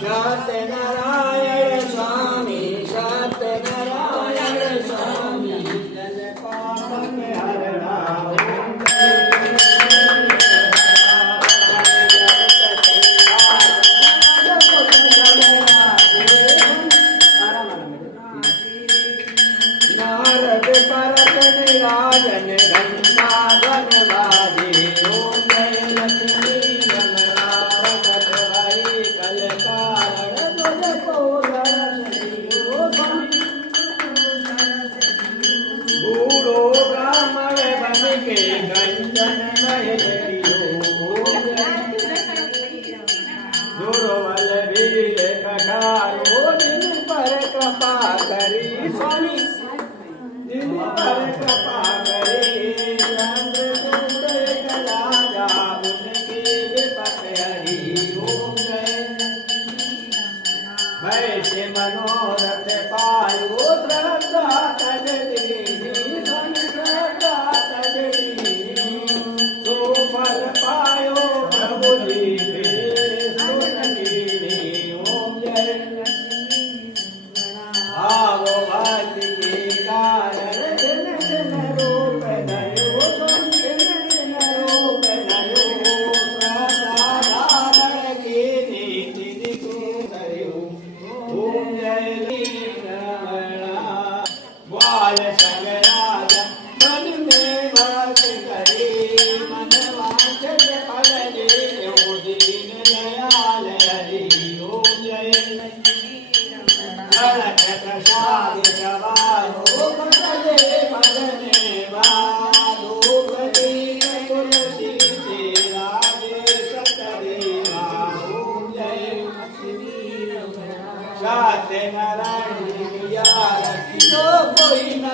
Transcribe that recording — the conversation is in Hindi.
सत्यनारायण स्वामी सत्यनारायण स्वामी जन पावन हरणा नारद करत निराजन घंटा धनवादी ओम जय लक्ष्मी रमणावत हरि कल कारण तुझको दर्शनियो स्वामी बूढ़ो ब्राह्मण बन के गंजन महलियो दुर्बल वीर कठारो दिन पर कृपा करी स्वामी दिन पर कृपा करे चंद्रचूड़ राजा उनकी विपत हरि ओम जय वैश्य मनोरथ पायो श्रद्धा तज दीनी स्वामी श्रद्धा तज दीनी तो फल पायो प्रभु जी ओम जय आवो भक्ति के कारण दिन दिन रूप नयो स्वामी दिन रूप नयो सदाधार के नीति को धर्यो ओम जय रमणा बाल संगराज मन में भक्त करे मन वांछित फल दे दीन दयाल हरि ओम जय प्रसाद जवानो भजने भजने वादो प्रदीप तुलसी से राजे सतदेवा ओम जय सत्यनारायण की आरती तो कोई न